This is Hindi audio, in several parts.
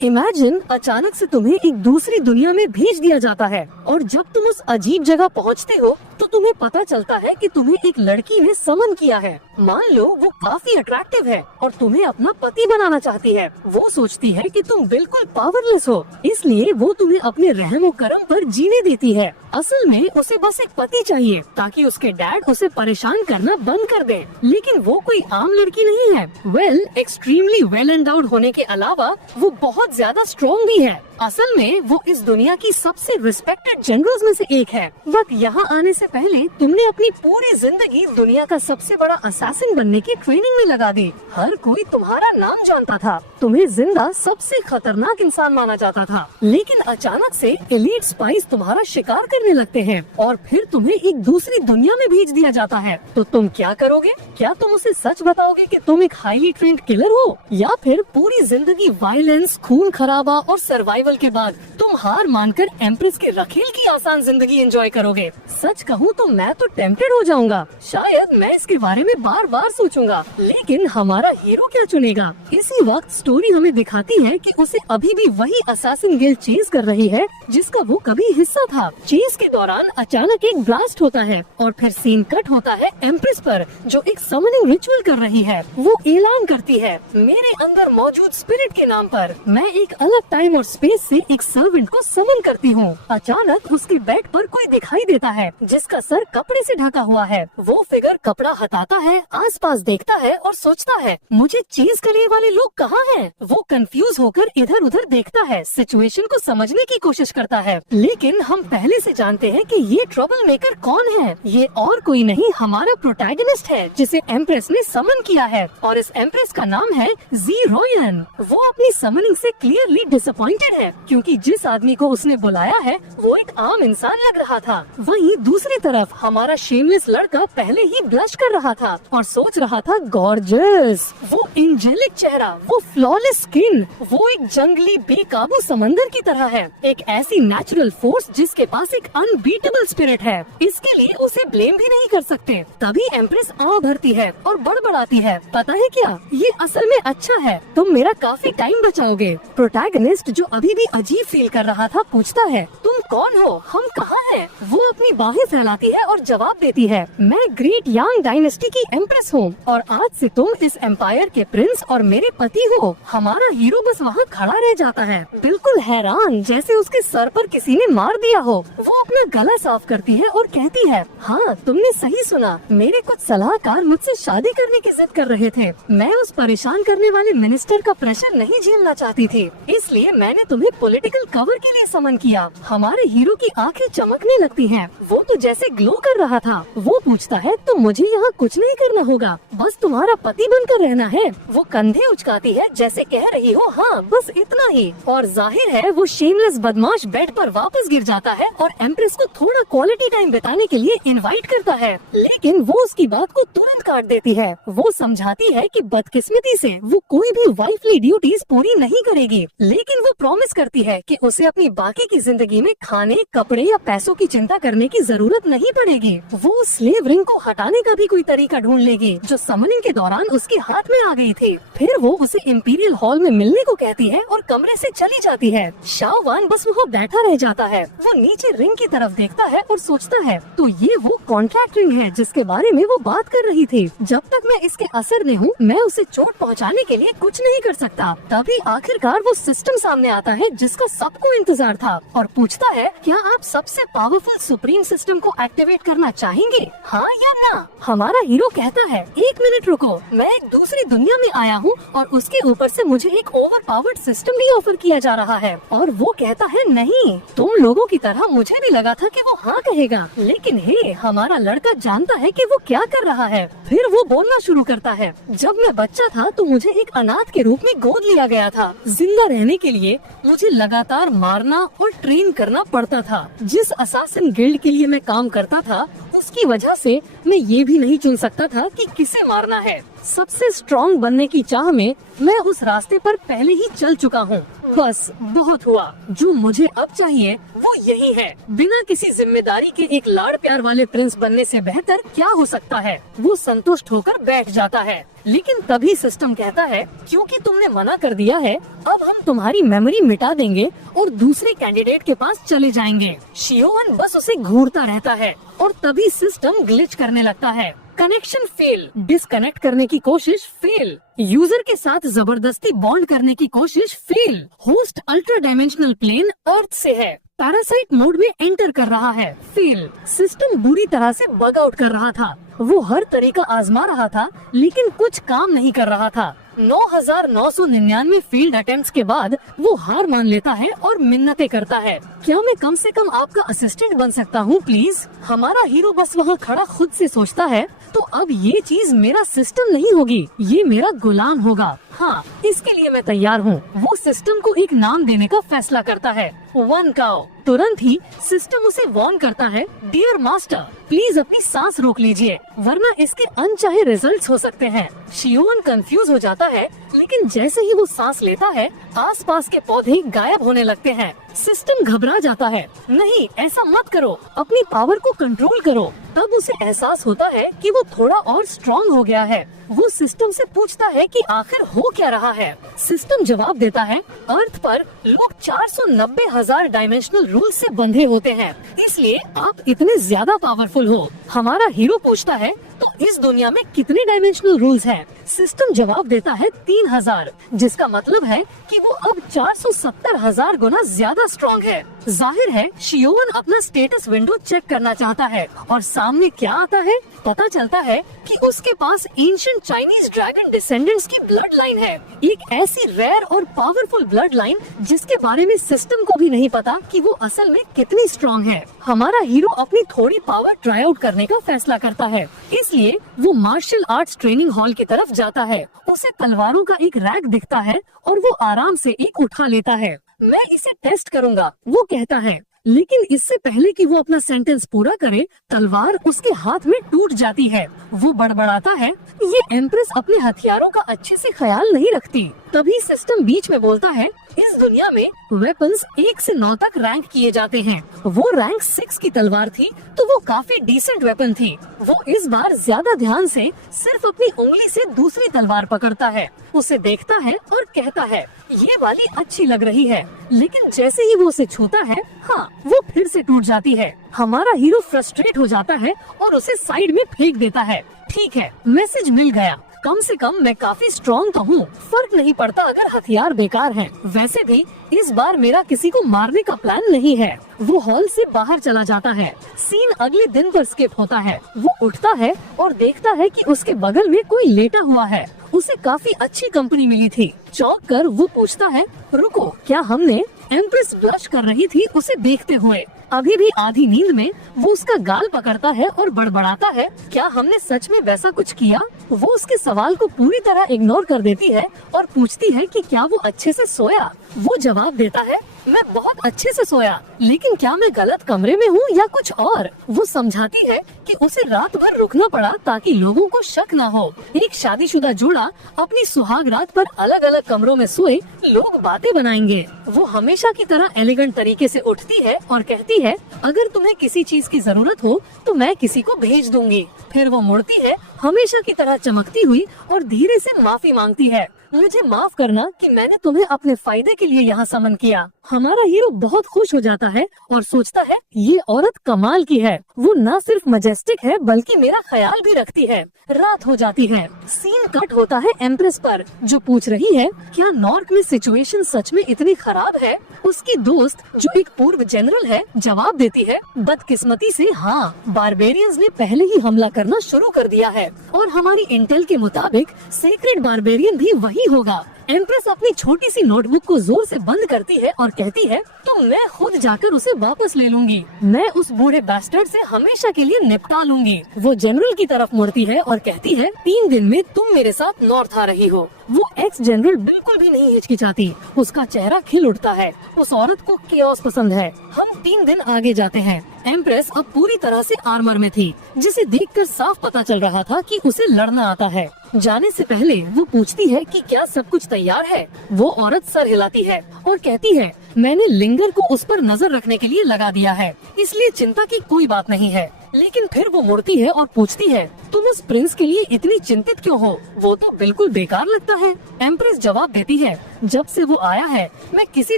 इमेजिन अचानक से तुम्हें एक दूसरी दुनिया में भेज दिया जाता है और जब तुम उस अजीब जगह पहुंचते हो तो तुम्हें पता चलता है कि तुम्हें एक लड़की ने समन किया है। मान लो वो काफी अट्रैक्टिव है और तुम्हें अपना पति बनाना चाहती है। वो सोचती है कि तुम बिल्कुल पावरलेस हो, इसलिए वो तुम्हें अपने रहमो करम पर जीने देती है। असल में उसे बस एक पति चाहिए ताकि उसके डैड उसे परेशान करना बंद कर दे। लेकिन वो कोई आम लड़की नहीं है। एक्सट्रीमली वेल एंडाउड होने के अलावा वो बहुत ज्यादा स्ट्रॉन्ग भी है। असल में वो इस दुनिया की सबसे रिस्पेक्टेड जनरल्स में से एक है। बट यहाँ आने से पहले तुमने अपनी पूरी जिंदगी दुनिया का सबसे बड़ा असैसिन बनने की ट्रेनिंग में लगा दी। हर कोई तुम्हारा नाम जानता था, तुम्हें जिंदा सबसे खतरनाक इंसान माना जाता था। लेकिन अचानक से एलीट स्पाइस तुम्हारा शिकार करने लगते हैं और फिर तुम्हें एक दूसरी दुनिया में भेज दिया जाता है। तो तुम क्या करोगे? क्या तुम उसे सच बताओगे कि तुम एक हाईली ट्रेंड किलर हो, या फिर पूरी जिंदगी वायलेंस, खून खराबा और सर्वाइवल के बाद तुम हार मानकर एम्प्रेस के रखेल की आसान जिंदगी एंजॉय करोगे? सच कहूँ तो मैं तो टेम्पटेड हो जाऊंगा। शायद मैं इसके बारे में बार बार सोचूंगा, लेकिन हमारा हीरो क्या चुनेगा? इसी वक्त स्टोरी हमें दिखाती है कि उसे अभी भी वही असैसिन गिल्ड चेज कर रही है जिसका वो कभी हिस्सा था। चेज के दौरान अचानक एक ब्लास्ट होता है और फिर सीन कट होता है एम्प्रेस पर, जो एक समनिंग रिचुअल कर रही है। वो ऐलान करती है, मेरे अंदर मौजूद स्पिरिट के नाम पर मैं एक अलग टाइम और स्पेस से एक सर्वेंट को समन करती हूँ। अचानक उसके बेड पर कोई दिखाई देता है जिसका सर कपड़े से ढका हुआ है। वो फिगर कपड़ा हटाता है, आसपास देखता है और सोचता है, मुझे चेज करने वाले लोग कहाँ हैं? वो कंफ्यूज होकर इधर उधर देखता है, सिचुएशन को समझने की कोशिश करता है। लेकिन हम पहले से जानते हैं कि ये ट्रबल मेकर कौन है। ये और कोई नहीं, हमारा प्रोटैगनिस्ट है जिसे एम्प्रेस ने समन किया है, और इस एम्प्रेस का नाम है जी रोयन। वो अपनी समनिंग से क्लियरली डिसअपॉइंटेड है क्योंकि जिस आदमी को उसने बुलाया है वो एक आम इंसान लग रहा था। वहीं दूसरी तरफ हमारा शेमलेस लड़का पहले ही ब्लश कर रहा था और सोच रहा था, गॉर्जियस, वो एंजेलिक चेहरा, वो फ्लॉलेस स्किन, वो एक जंगली बेकाबू समंदर की तरह है, एक ऐसी नेचुरल फोर्स जिसके पास एक अनबीटेबल स्पिरिट है। इसके लिए उसे ब्लेम भी नहीं कर सकते। तभी एम्प्रेस आँव भरती है और बड़बड़ाती है, पता है क्या, ये असल में अच्छा है, तुम मेरा काफी टाइम बचाओगे। प्रोटैगनिस्ट जो अभी भी अजीब फील कर रहा था पूछता है, तुम कौन हो, हम कहाँ हैं? वो अपनी बाहें फैलाती है और जवाब देती है, मैं ग्रेट यांग डायनेस्टी की एम्प्रेस हूँ और आज से तुम इस एम्पायर के प्रिंस और मेरे पति हो। हमारा हीरो बस वहाँ खड़ा रह जाता है, बिल्कुल हैरान, जैसे उसके सर पर किसी ने मार दिया हो। वो अपना गला साफ करती है और कहती है, हाँ तुमने सही सुना, मेरे कुछ सलाहकार मुझसे शादी करने की जिद कर रहे थे। मैं उस परेशान करने वाले मिनिस्टर का प्रेशर नहीं झेलना चाहती थी, इसलिए मैंने तुम्हें पॉलिटिकल कवर के लिए समन किया। हमारे हीरो की आंखें चमकने लगती हैं। वो तो जैसे ग्लो कर रहा था। वो पूछता है, तो मुझे यहाँ कुछ नहीं करना होगा, बस तुम्हारा पति बनकर रहना है। वो कंधे उचकाती है जैसे कह रही हो, हाँ बस इतना ही। और जाहिर है वो शेमलेस बदमाश बेड पर वापस गिर जाता है और एम्प्रेस को थोड़ा क्वालिटी टाइम बिताने के लिए इनवाइट करता है। लेकिन वो उसकी बात को तुरंत काट देती है। वो समझाती है कि बदकिस्मती से वो कोई भी वाइफली ड्यूटीज पूरी नहीं करेगी, लेकिन वो प्रॉमिस करती है कि उसे अपनी बाकी की जिंदगी में खाने, कपड़े या पैसों की चिंता करने की जरूरत नहीं पड़ेगी। वो स्लेव रिंग को हटाने का भी कोई तरीका ढूंढ लेगी जो समनिंग के दौरान उसके हाथ में आ गई थी। फिर वो उसे इम्पीरियल हॉल में मिलने को कहती है और कमरे से चली जाती है। शाओवान बस वहाँ बैठा रह जाता है। वो नीचे रिंग की तरफ देखता है और सोचता है, तो ये वो कॉन्ट्रैक्ट रिंग है जिसके बारे में वो बात कर रही थी। जब तक मैं इसके असर में हूँ मैं उसे चोट पहुँचाने के लिए कुछ नहीं कर सकता। तभी आखिरकार वो सिस्टम सामने आता है जिसका सबको इंतजार था और पूछता है, क्या आप सबसे पावरफुल सुप्रीम सिस्टम को एक्टिवेट करना चाहेंगे, हाँ या ना? हमारा हीरो कहता है, एक मिनट रुको, मैं एक दूसरी दुनिया में आया हूँ और उसके ऊपर से मुझे एक ओवर पावर्ड सिस्टम भी ऑफर किया जा रहा है। और वो कहता है, नहीं, तुम लोगों की तरह मुझे भी लगा था कि वो हाँ कहेगा, लेकिन हे, हमारा लड़का जानता है कि वो क्या कर रहा है। फिर वो बोलना शुरू करता है, जब मैं बच्चा था तो मुझे एक अनाथ के रूप में गोद लिया गया था। जिंदा रहने के लिए मुझे लगातार मारना और ट्रेन करना पड़ता था। जिस असैसिन गिल्ड के लिए मैं काम करता था उसकी वजह से मैं ये भी नहीं चुन सकता था कि किसे मारना है। सबसे स्ट्रॉन्ग बनने की चाह में मैं उस रास्ते पर पहले ही चल चुका हूँ। बस बहुत हुआ, जो मुझे अब चाहिए वो यही है। बिना किसी जिम्मेदारी के एक लाड़ प्यार वाले प्रिंस बनने से बेहतर क्या हो सकता है। वो संतुष्ट होकर बैठ जाता है। लेकिन तभी सिस्टम कहता है क्योंकि तुमने मना कर दिया है, अब हम तुम्हारी मेमोरी मिटा देंगे और दूसरे कैंडिडेट के पास चले जाएंगे। शियोवन बस उसे घूरता रहता है और तभी सिस्टम ग्लिच करने लगता है। कनेक्शन फेल, डिस्कनेक्ट करने की कोशिश फेल, यूजर के साथ जबरदस्ती बॉन्ड करने की कोशिश fail, host ultra dimensional plane earth से है, पैरासाइट मोड में एंटर कर रहा है फेल, सिस्टम बुरी तरह से बग आउट कर रहा था। वो हर तरीका आजमा रहा था लेकिन कुछ काम नहीं कर रहा था। 9,999 फील्ड अटेम्प्ट्स के बाद वो हार मान लेता है और मिन्नतें करता है, क्या मैं कम से कम आपका असिस्टेंट बन सकता हूँ प्लीज। हमारा हीरो बस वहाँ खड़ा खुद से सोचता है, तो अब ये चीज मेरा सिस्टम नहीं होगी, ये मेरा गुलाम होगा। हाँ, इसके लिए मैं तैयार हूँ। वो सिस्टम को एक नाम देने का फैसला करता है, वन काओ। तुरंत ही सिस्टम उसे वार्न करता है, डियर मास्टर प्लीज अपनी सांस रोक लीजिए वरना इसके अनचाहे रिजल्ट्स हो सकते हैं। शियोवन कंफ्यूज हो जाता है, लेकिन जैसे ही वो सांस लेता है आसपास के पौधे गायब होने लगते हैं। सिस्टम घबरा जाता है, नहीं ऐसा मत करो, अपनी पावर को कंट्रोल करो। तब उसे एहसास होता है कि वो थोड़ा और स्ट्रॉन्ग हो गया है। वो सिस्टम से पूछता है कि आखिर हो क्या रहा है। सिस्टम जवाब देता है, अर्थ पर लोग 490,000 डायमेंशनल रूल से बंधे होते हैं, इसलिए आप इतने ज्यादा पावरफुल हो। हमारा हीरो पूछता है, तो इस दुनिया में कितने डायमेंशनल रूल्स हैं? सिस्टम जवाब देता है 3,000, जिसका मतलब है कि वो अब 470,000 गुना ज्यादा स्ट्रॉन्ग है। जाहिर है शियोवन अपना स्टेटस विंडो चेक करना चाहता है और सामने क्या आता है? पता चलता है कि उसके पास एंशिएंट चाइनीज ड्रैगन डिसेंडेंट्स की ब्लड लाइन है, एक ऐसी रेयर और पावरफुल ब्लड लाइन जिसके बारे में सिस्टम को भी नहीं पता कि वो असल में कितनी स्ट्रॉन्ग है। हमारा हीरो अपनी थोड़ी पावर ट्राई आउट करने का फैसला करता है, इसलिए वो मार्शल आर्ट्स ट्रेनिंग हॉल की तरफ जाता है। उसे तलवारों का एक रैक दिखता है और वो आराम से एक उठा लेता है। मैं इसे टेस्ट करूंगा, वो कहता है, लेकिन इससे पहले कि वो अपना सेंटेंस पूरा करे तलवार उसके हाथ में टूट जाती है। वो बड़बड़ाता है, ये एम्प्रेस अपने हथियारों का अच्छे से ख्याल नहीं रखती। तभी सिस्टम बीच में बोलता है, इस दुनिया में वेपन्स 1 से 9 तक रैंक किए जाते हैं। वो रैंक 6 की तलवार थी तो वो काफी डिसेंट वेपन थी। वो इस बार ज्यादा ध्यान से सिर्फ अपनी उंगली से दूसरी तलवार पकड़ता है, उसे देखता है और कहता है, ये वाली अच्छी लग रही है। लेकिन जैसे ही वो उसे छूता है, हाँ, वो फिर से टूट जाती है। हमारा हीरो फ्रस्ट्रेट हो जाता है और उसे साइड में फेंक देता है। ठीक है, मैसेज मिल गया, कम से कम मैं काफी स्ट्रॉन्ग तो हूँ, फर्क नहीं पड़ता अगर हथियार बेकार हैं। वैसे भी इस बार मेरा किसी को मारने का प्लान नहीं है। वो हॉल से बाहर चला जाता है। सीन अगले दिन पर स्किप होता है। वो उठता है और देखता है कि उसके बगल में कोई लेटा हुआ है। उसे काफी अच्छी कंपनी मिली थी। चौंक कर वो पूछता है, रुको, क्या हमने? एम्प्रेस ब्लश कर रही थी उसे देखते हुए। अभी भी आधी नींद में वो उसका गाल पकड़ता है और बड़बड़ाता है, क्या हमने सच में वैसा कुछ किया? वो उसके सवाल को पूरी तरह इग्नोर कर देती है और पूछती है कि क्या वो अच्छे से सोया? वो जवाब देता है, मैं बहुत अच्छे से सोया, लेकिन क्या मैं गलत कमरे में हूँ या कुछ और? वो समझाती है कि उसे रात भर रुकना पड़ा ताकि लोगों को शक न हो। एक शादीशुदा जोड़ा अपनी सुहाग रात पर अलग अलग कमरों में सोए, लोग बातें बनाएंगे। वो हमेशा की तरह एलिगेंट तरीके से उठती है और कहती है, अगर तुम्हें किसी चीज की जरूरत हो तो मैं किसी को भेज दूंगी। फिर वो मुड़ती है, हमेशा की तरह चमकती हुई, और धीरे से माफी मांगती है, मुझे माफ करना कि मैंने तुम्हें अपने फायदे के लिए यहाँ समन किया। हमारा हीरो बहुत खुश हो जाता है और सोचता है, ये औरत कमाल की है, वो न सिर्फ मजेस्टिक है बल्कि मेरा ख्याल भी रखती है। रात हो जाती है। सीन कट होता है एम्प्रेस पर, जो पूछ रही है, क्या नॉर्क में सिचुएशन सच में इतनी खराब है? उसकी दोस्त जो एक पूर्व जनरल है जवाब देती है, बदकिस्मती से हाँ, बारबेरियंस ने पहले ही हमला करना शुरू कर दिया है और हमारी इंटेल के मुताबिक सेक्रेड बारबेरियन भी वही होगा। एम्प्रेस अपनी छोटी सी नोटबुक को जोर से बंद करती है और कहती है, तो मैं खुद जाकर उसे वापस ले लूंगी। मैं उस बूढ़े बैस्टर्ड से हमेशा के लिए निपटा लूंगी। वो जनरल की तरफ मुड़ती है और कहती है, 3 दिन में तुम मेरे साथ नॉर्थ आ रही हो। वो एक्स जनरल बिल्कुल भी नहीं हिचकिचाती, उसका चेहरा खिल उठता है। उस औरत को केओस पसंद है। हम 3 दिन आगे जाते हैं। एम्प्रेस अब पूरी तरह से आर्मर में थी, जिसे देखकर साफ पता चल रहा था कि उसे लड़ना आता है। जाने से पहले वो पूछती है कि क्या सब कुछ तैयार है। वो औरत सर हिलाती है और कहती है, मैंने लिंगर को उस पर नजर रखने के लिए लगा दिया है, इसलिए चिंता की कोई बात नहीं है। लेकिन फिर वो मुड़ती है और पूछती है, तुम उस प्रिंस के लिए इतनी चिंतित क्यों हो? वो तो बिल्कुल बेकार लगता है। एम्प्रेस जवाब देती है, जब से वो आया है मैं किसी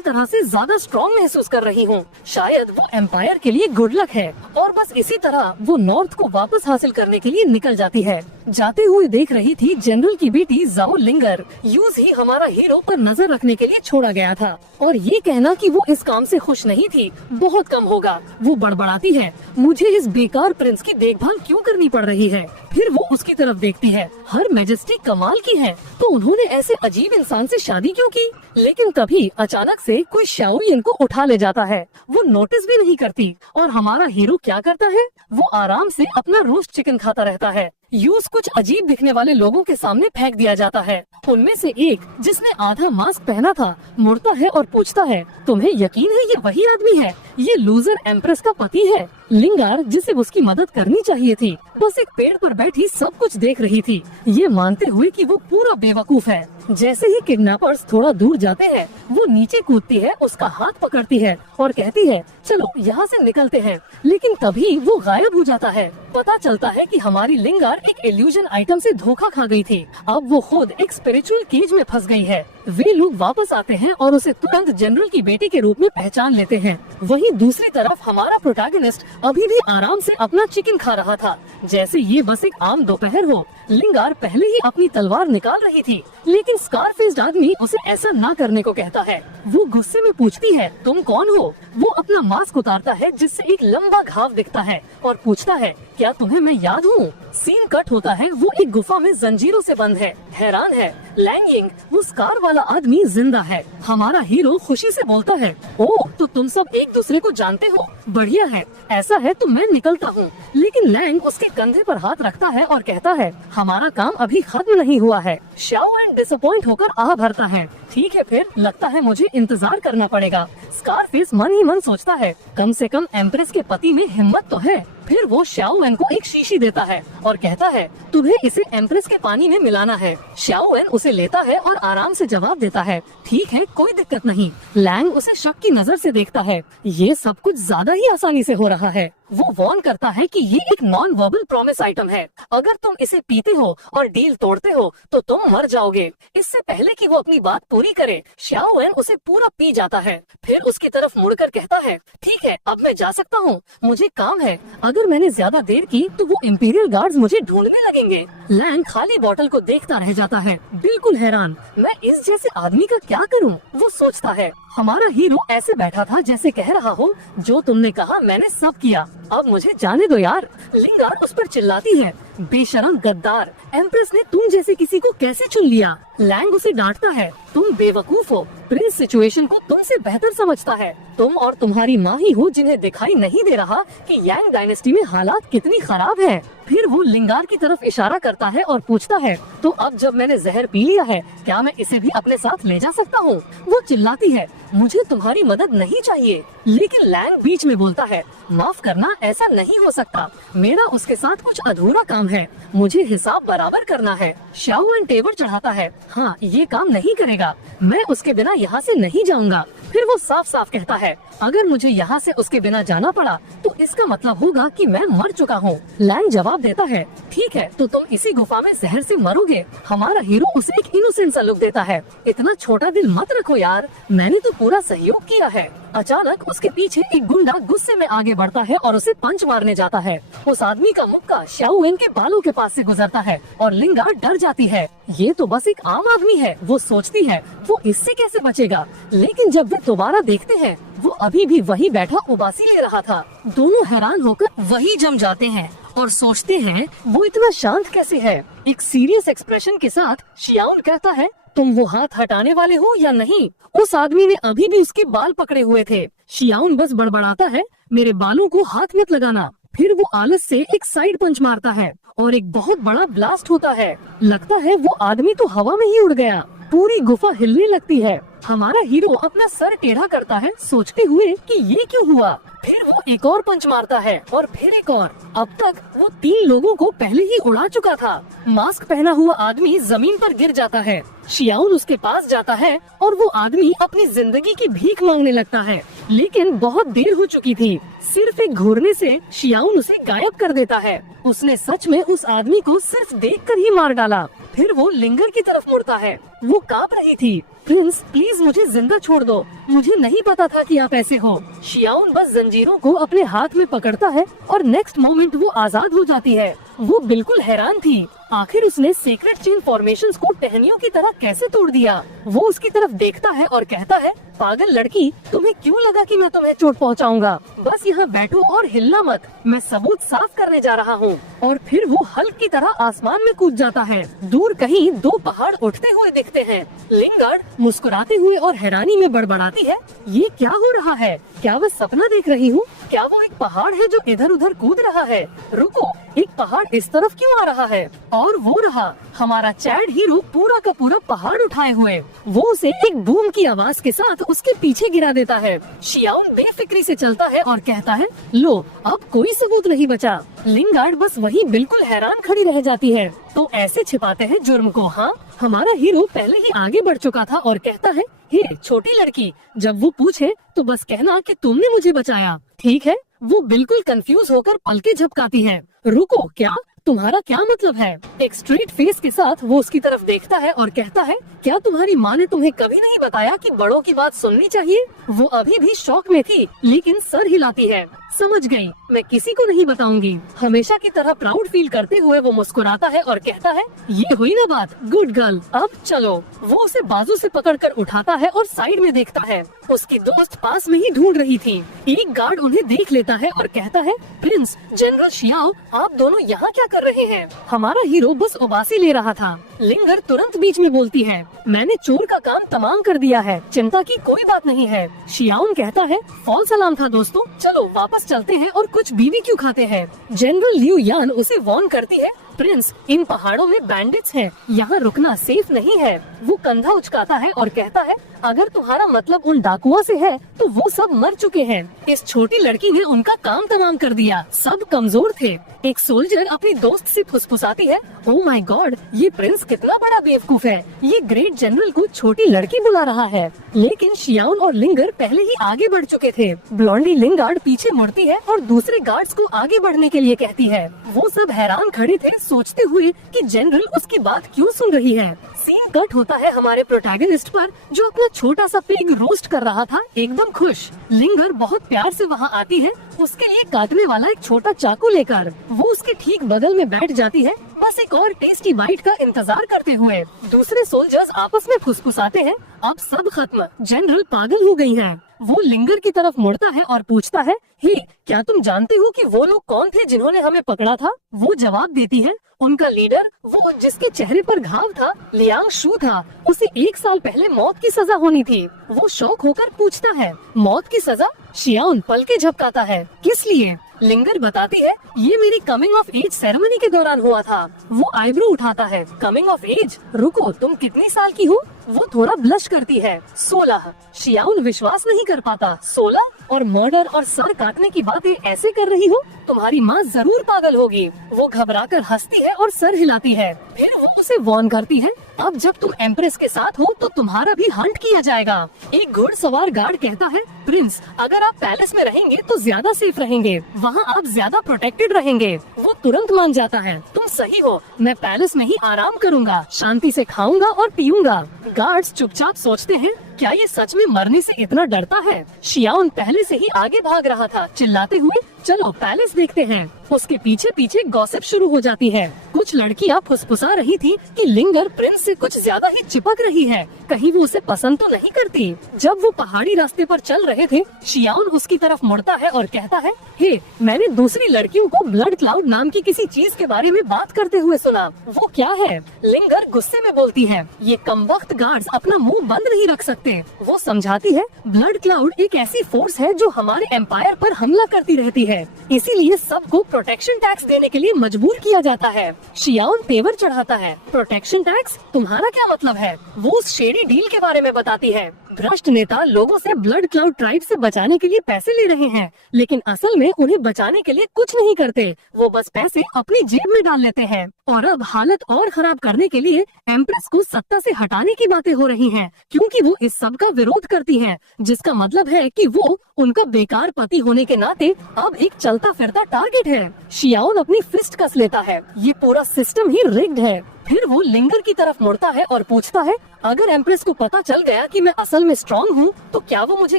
तरह से ज्यादा स्ट्रॉन्ग महसूस कर रही हूँ। शायद वो एम्पायर के लिए गुड लक है और बस इसी तरह वो नॉर्थ को वापस हासिल करने के लिए निकल जाती है। जाते हुए देख रही थी जनरल की बेटी जाओ लिंगर। यूज ही हमारा हीरो पर नजर रखने के लिए छोड़ा गया था और ये कहना कि वो इस काम से खुश नहीं थी बहुत कम होगा। वो बड़बड़ाती है, मुझे इस बेकार प्रिंस की देखभाल क्यों करनी पड़ रही है। फिर वो उसकी तरफ देखती है, हर मैजेस्टी कमाल की है, तो उन्होंने ऐसे अजीब इंसान से शादी क्यों की? लेकिन तभी अचानक से कोई शाओयिन को उठा ले जाता है। वो नोटिस भी नहीं करती और हमारा हीरो क्या करता है, वो आराम से अपना रोस्ट चिकन खाता रहता है। यूज कुछ अजीब दिखने वाले लोगों के सामने फेंक दिया जाता है। उनमें से एक, जिसने आधा मास्क पहना था, मुड़ता है और पूछता है, तुम्हें यकीन है ये वही आदमी है? ये लूजर एम्प्रेस का पति है। लिंगार, जिसे उसकी मदद करनी चाहिए थी, बस एक पेड़ पर बैठी सब कुछ देख रही थी, ये मानते हुए कि वो पूरा बेवकूफ है। जैसे ही किडनैपर्स थोड़ा दूर जाते हैं, वो नीचे कूदती है, उसका हाथ पकड़ती है और कहती है, चलो यहाँ से निकलते हैं। लेकिन तभी वो गायब हो जाता है। पता चलता है कि हमारी लिंगार एक इल्यूजन आइटम से धोखा खा गई थी। अब वो खुद एक स्पिरिचुअल केज में फंस गई है। वे लोग वापस आते हैं और उसे तुरंत जनरल की बेटी के रूप में पहचान लेते हैं। वहीं दूसरी तरफ हमारा प्रोटैगनिस्ट अभी भी आराम से अपना चिकन खा रहा था, जैसे ये बस एक आम दोपहर हो। लिंगार पहले ही अपनी तलवार निकाल रही थी, लेकिन स्कारफेस्ड आदमी उसे ऐसा ना करने को कहता है। वो गुस्से में पूछती है, तुम कौन हो? वो अपना मास्क उतारता है, जिससे एक लंबा घाव दिखता है और पूछता है, क्या तुम्हें मैं याद हूँ? सीन कट होता है, वो एक गुफा में जंजीरों से बंद है। हैरान है लैंग यिंग, वो स्कार वाला आदमी जिंदा है। हमारा हीरो खुशी से बोलता है, ओह तो तुम सब एक दूसरे को जानते हो, बढ़िया है। ऐसा है तो मैं निकलता हूँ। लेकिन लैंग उसके कंधे पर हाथ रखता है और कहता है, हमारा काम अभी खत्म नहीं हुआ है। शाओ एंड डिसअपॉइंट होकर आह भरता है, ठीक है फिर लगता है मुझे इंतजार करना पड़ेगा। स्कारफेस मन ही मन सोचता है, कम से कम एम्प्रेस के पति में हिम्मत तो है। फिर वो शाओएन को एक शीशी देता है और कहता है, तुम्हें इसे एम्प्रेस के पानी में मिलाना है। शाओएन उसे लेता है और आराम से जवाब देता है, ठीक है कोई दिक्कत नहीं। लैंग उसे शक की नजर से देखता है, ये सब कुछ ज्यादा ही आसानी से हो रहा है। वो वार्न करता है कि ये एक नॉन वर्बल प्रॉमिस आइटम है, अगर तुम इसे पीते हो और डील तोड़ते हो तो तुम मर जाओगे। इससे पहले कि वो अपनी बात पूरी करे, शाओएन उसे पूरा पी जाता है। फिर उसकी तरफ मुड़कर कहता है, ठीक है अब मैं जा सकता हूँ, मुझे काम है। अगर मैंने ज्यादा देर की तो वो इंपीरियल गार्ड्स मुझे ढूंढने लगेंगे। लैंग खाली बोतल को देखता रह जाता है, बिल्कुल हैरान, मैं इस जैसे आदमी का क्या करूँ? वो सोचता है। हमारा हीरो ऐसे बैठा था जैसे कह रहा हो, जो तुमने कहा मैंने सब किया, अब मुझे जाने दो यार। लिंगार उस पर चिल्लाती है, बेशरम गद्दार, एम्प्रेस ने तुम जैसे किसी को कैसे चुन लिया? लैंग उसे डांटता है, तुम बेवकूफ हो, प्रिंस सिचुएशन को तुमसे बेहतर समझता है। तुम और तुम्हारी माँ ही हो जिन्हें दिखाई नहीं दे रहा कि यांग डायनेस्टी में हालात कितनी खराब है। फिर वो लिंगार की तरफ इशारा करता है और पूछता है, तो अब जब मैंने जहर पी लिया है, क्या मैं इसे भी अपने साथ ले जा सकता हूँ? वो चिल्लाती है, मुझे तुम्हारी मदद नहीं चाहिए। लेकिन लैंग बीच में बोलता है, माफ करना, ऐसा नहीं हो सकता, मेरा उसके साथ कुछ अधूरा काम है, मुझे हिसाब बराबर करना है। शाओएन टेबल चढ़ाता है, हाँ ये काम नहीं करेगा, मैं उसके बिना यहाँ से नहीं जाऊँगा। फिर वो साफ साफ कहता है, अगर मुझे यहाँ से उसके बिना जाना पड़ा तो इसका मतलब होगा कि मैं मर चुका हूँ। लैंग जवाब देता है, ठीक है तो तुम इसी गुफा में जहर से मरोगे। हमारा हीरो उसे एक इनोसेंट सा लुक देता है, इतना छोटा दिल मत रखो यार, मैंने तो पूरा सहयोग किया है। अचानक उसके पीछे एक गुंडा गुस्से में आगे बढ़ता है और उसे पंच मारने जाता है। उस आदमी का मुक्का शाओएन के बालों के पास से गुजरता है और लिंगार डर जाती है, ये तो बस एक आम आदमी है। वो सोचती है वो इससे कैसे बचेगा, लेकिन जब वे दोबारा देखते हैं वो अभी भी वही बैठा उबासी ले रहा था। दोनों हैरान होकर वही जम जाते हैं और सोचते हैं वो इतना शांत कैसे है। एक सीरियस एक्सप्रेशन के साथ शियाउन कहता है, तुम वो हाथ हटाने वाले हो या नहीं? उस आदमी ने अभी भी उसके बाल पकड़े हुए थे। शियाउन बस बड़बड़ाता है, मेरे बालों को हाथ मत लगाना। फिर वो आलस से एक साइड पंच मारता है और एक बहुत बड़ा ब्लास्ट होता है। लगता है वो आदमी तो हवा में ही उड़ गया। पूरी गुफा हिलने लगती है। हमारा हीरो अपना सर टेढ़ा करता है सोचते हुए कि ये क्यों हुआ। फिर वो एक और पंच मारता है और फिर एक और। अब तक वो 3 लोगों को पहले ही उड़ा चुका था। मास्क पहना हुआ आदमी जमीन पर गिर जाता है। शियाउन उसके पास जाता है और वो आदमी अपनी जिंदगी की भीख मांगने लगता है, लेकिन बहुत देर हो चुकी थी। सिर्फ एक घूरने से शियाउन उसे गायब कर देता है। उसने सच में उस आदमी को सिर्फ देखकर ही मार डाला। फिर वो लिंगर की तरफ मुड़ता है। वो कांप रही थी। प्रिंस प्लीज मुझे जिंदा छोड़ दो, मुझे नहीं पता था कि आप ऐसे हो। शियाउन बस जंजीरों को अपने हाथ में पकड़ता है और नेक्स्ट मोमेंट वो आजाद हो जाती है। वो बिल्कुल हैरान थी, आखिर उसने सीक्रेट चेन फॉर्मेशंस को टहनियों की तरह कैसे तोड़ दिया। वो उसकी तरफ देखता है और कहता है, पागल लड़की, तुम्हें क्यों लगा कि मैं तुम्हें चोट पहुंचाऊंगा? बस यहाँ बैठो और हिलना मत, मैं सबूत साफ करने जा रहा हूँ। और फिर वो हल्क की तरह आसमान में कूद जाता है। दूर कहीं 2 पहाड़ उठते हुए दिखते हैं। लिंगार्ड मुस्कुराते हुए और हैरानी में बड़बड़ाती है, ये क्या हो रहा है? क्या वह सपना देख रही हूँ? क्या वो एक पहाड़ है जो इधर उधर कूद रहा है? रुको, एक पहाड़ इस तरफ क्यों आ रहा है? और वो रहा हमारा चैड हीरो पूरा का पूरा पहाड़ उठाए हुए। वो उसे एक बूम की आवाज के साथ उसके पीछे गिरा देता है। शियाउन बेफिक्री से चलता है और कहता है, लो अब कोई सबूत नहीं बचा। लिंगार्ड बस वही बिल्कुल हैरान खड़ी रह जाती है। तो ऐसे छिपाते हैं जुर्म को? हाँ, हमारा हीरो पहले ही आगे बढ़ चुका था और कहता है, हे छोटी लड़की, जब वो पूछे तो बस कहना कि तुमने मुझे बचाया, ठीक है? वो बिल्कुल कंफ्यूज होकर पलके झपकाती है। रुको, क्या तुम्हारा क्या मतलब है? एक स्ट्रेट फेस के साथ वो उसकी तरफ देखता है और कहता है, क्या तुम्हारी माँ ने तुम्हें कभी नहीं बताया कि बड़ों की बात सुननी चाहिए? वो अभी भी शॉक में थी, लेकिन सर हिलाती है। समझ गई, मैं किसी को नहीं बताऊंगी। हमेशा की तरह प्राउड फील करते हुए वो मुस्कुराता है और कहता है, ये हुई ना बात, गुड गर्ल, अब चलो। वो उसे बाजू से पकड़कर उठाता है और साइड में देखता है। उसकी दोस्त पास में ही ढूंढ रही थी। एक गार्ड उन्हें देख लेता है और कहता है, प्रिंस, जनरल शियाओ, आप दोनों यहाँ क्या कर रहे हैं? हमारा हीरो बस उबासी ले रहा था। लिंगर तुरंत बीच में बोलती है, मैंने चोर का काम तमाम कर दिया है, चिंता की कोई बात नहीं है। शियाउन कहता है, फॉल्स अलार्म था दोस्तों, चलो वापस चलते हैं और कुछ बीबीक्यू खाते हैं। जनरल लियू यान उसे वार्न करती है, प्रिंस, इन पहाड़ों में बैंडिट्स हैं, यहाँ रुकना सेफ नहीं है। वो कंधा उचकाता है और कहता है, अगर तुम्हारा मतलब उन डाकुओं से है तो वो सब मर चुके हैं। इस छोटी लड़की ने उनका काम तमाम कर दिया, सब कमजोर थे। एक सोल्जर अपनी दोस्त से फुसफुसाती है, ओह माय गॉड, ये प्रिंस कितना बड़ा बेवकूफ है, ये ग्रेट जनरल को छोटी लड़की बुला रहा है। लेकिन शियाउन और लिंगर पहले ही आगे बढ़ चुके थे। ब्लॉन्डी लिंगार्ड पीछे मुड़ती है और दूसरे गार्ड्स को आगे बढ़ने के लिए कहती है। वो सब हैरान खड़े थे, सोचते हुए कि जनरल उसकी बात क्यों सुन रही है। सीन कट होता है हमारे प्रोटैगनिस्ट पर, जो अपना छोटा सा पिग रोस्ट कर रहा था, एकदम खुश। लिंगर बहुत प्यार से वहाँ आती है, उसके लिए काटने वाला एक छोटा चाकू लेकर। वो उसके ठीक बगल में बैठ जाती है, बस एक और टेस्टी बाइट का इंतजार करते हुए। दूसरे सोल्जर्स आपस में फुसफुसाते हैं, अब सब खत्म, जनरल पागल हो गई है। वो लिंगर की तरफ मुड़ता है और पूछता है, हे, क्या तुम जानते हो कि वो लोग कौन थे जिन्होंने हमें पकड़ा था? वो जवाब देती है, उनका लीडर, वो जिसके चेहरे पर घाव था, लियांग शू था। उसे 1 साल पहले मौत की सजा होनी थी। वो शौक होकर पूछता है, मौत की सजा? शियाउन पलके झपकाता है, किस लिए? लिंगर बताती है, ये मेरी कमिंग ऑफ एज सेरेमनी के दौरान हुआ था। वो आईब्रो उठाता है, कमिंग ऑफ एज? रुको, तुम कितनी साल की हो? वो थोड़ा ब्लश करती है, 16। शियाउन विश्वास नहीं कर पाता, 16? और मर्डर और सर काटने की बातें ऐसे कर रही हो? तुम्हारी माँ जरूर पागल होगी। वो घबराकर हंसती है और सर हिलाती है। फिर वो उसे वार्न करती है, अब जब तुम एम्प्रेस के साथ हो तो तुम्हारा भी हंट किया जाएगा। एक घुड़सवार गार्ड कहता है, प्रिंस, अगर आप पैलेस में रहेंगे तो ज्यादा सेफ रहेंगे, वहाँ आप ज्यादा प्रोटेक्टेड रहेंगे। वो तुरंत मान जाता है, तुम सही हो, मैं पैलेस में ही आराम करूँगा, शांति से खाऊंगा और पीऊंगा। गार्ड्स चुपचाप सोचते हैं, क्या ये सच में मरने से इतना डरता है? शियाउन पहले से ही आगे भाग रहा था, चिल्लाते हुए, चलो पैलेस देखते हैं। उसके पीछे पीछे गॉसिप शुरू हो जाती है। कुछ लड़कियां फुसफुसा रही थी कि लिंगर प्रिंस से कुछ ज्यादा ही चिपक रही है, कहीं वो उसे पसंद तो नहीं करती। जब वो पहाड़ी रास्ते पर चल रहे थे, शियाउन उसकी तरफ मुड़ता है और कहता है, हे, मैंने दूसरी लड़कियों को ब्लड क्लाउड नाम की किसी चीज के बारे में बात करते हुए सुना, वो क्या है? लिंगर गुस्से में बोलती है, ये कमबख्त गार्ड्स अपना मुंह बंद नहीं रख सकते। वो समझाती है, ब्लड क्लाउड एक ऐसी फोर्स है जो हमारे एम्पायर पर हमला करती रहती है, इसीलिए सबको प्रोटेक्शन टैक्स देने के लिए मजबूर किया जाता है। शियाउन तेवर चढ़ाता है, प्रोटेक्शन टैक्स? तुम्हारा क्या मतलब है? वो उस शेडी डील के बारे में बताती है। भ्रष्ट नेता लोगों से ब्लड क्लाउड ट्राइब से बचाने के लिए पैसे ले रहे हैं, लेकिन असल में उन्हें बचाने के लिए कुछ नहीं करते। वो बस पैसे अपनी जेब में डाल लेते हैं। और अब हालत और खराब करने के लिए एम्प्रेस को सत्ता से हटाने की बातें हो रही हैं, क्योंकि वो इस सब का विरोध करती हैं, जिसका मतलब है कि वो उनका बेकार पति होने के नाते अब एक चलता फिरता टारगेट है। शियाओन अपनी फिस्ट कस लेता है। ये पूरा सिस्टम ही रिग्ड है। फिर वो लिंगर की तरफ मुड़ता है और पूछता है, अगर एम्प्रेस को पता चल गया कि मैं असल में स्ट्रॉन्ग हूँ तो क्या वो मुझे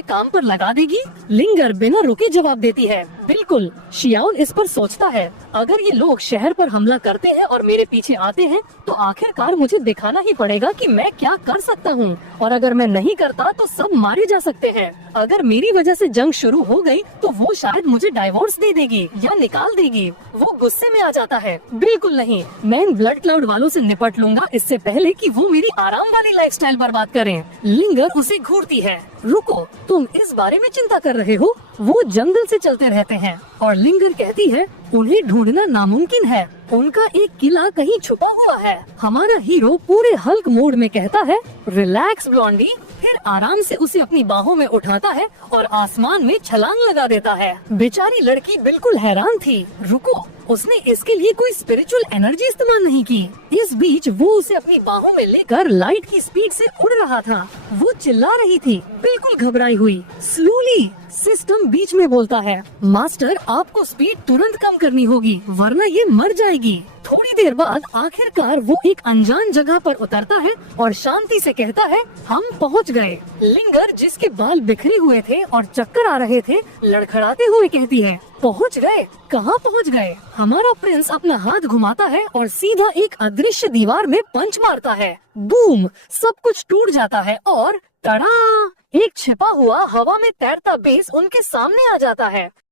काम पर लगा देगी? लिंगर बिना रुके जवाब देती है, बिल्कुल। शियाओन इस पर सोचता है, अगर ये लोग शहर पर हमला करते हैं और मेरे पीछे आते हैं तो आखिरकार मुझे दिखाना ही पड़ेगा कि मैं क्या कर सकता हूँ, और अगर मैं नहीं करता तो सब मारे जा सकते हैं। अगर मेरी वजह से जंग शुरू हो गई तो वो शायद मुझे डाइवोर्स दे देगी या निकाल देगी। वो गुस्से में आ जाता है, बिल्कुल नहीं, मैं इन ब्लड क्लाउड वालों से निपट लूंगा इससे पहले कि वो मेरी आराम वाली लाइफस्टाइल बर्बाद करें। लिंगर उसे घूरती है, रुको, तुम इस बारे में चिंता कर रहे हो? वो जंगल से चलते रहते हैं और लिंगर कहती है, उन्हें ढूंढना नामुमकिन है, उनका एक किला कहीं छुपा हुआ है। हमारा हीरो पूरे हल्क मोड में कहता है, रिलैक्स ब्लॉन्डी, फिर आराम से उसे अपनी बाहों में उठाता है और आसमान में छलांग लगा देता है। बेचारी लड़की बिल्कुल हैरान थी। रुको, उसने इसके लिए कोई स्पिरिचुअल एनर्जी इस्तेमाल नहीं की। इस बीच वो उसे अपनी बाहों में लेकर लाइट की स्पीड से उड़ रहा था। वो चिल्ला रही थी, बिल्कुल घबराई हुई। स्लोली सिस्टम बीच में बोलता है, मास्टर आपको स्पीड तुरंत कम करनी होगी वरना ये मर जाएगी। थोड़ी देर बाद आखिरकार वो एक अनजान जगह पर उतरता है और शांति से कहता है, हम पहुंच गए। लिंगर, जिसके बाल बिखरे हुए थे और चक्कर आ रहे थे, लड़खड़ाते हुए कहती है, पहुंच गए? कहाँ पहुंच गए? हमारा प्रिंस अपना हाथ घुमाता है और सीधा एक अदृश्य दीवार में पंच मारता है। बूम, सब कुछ टूट जाता है और टड़ा, एक छिपा हुआ हवा में तैरता बेस उनके सामने आ जाता है।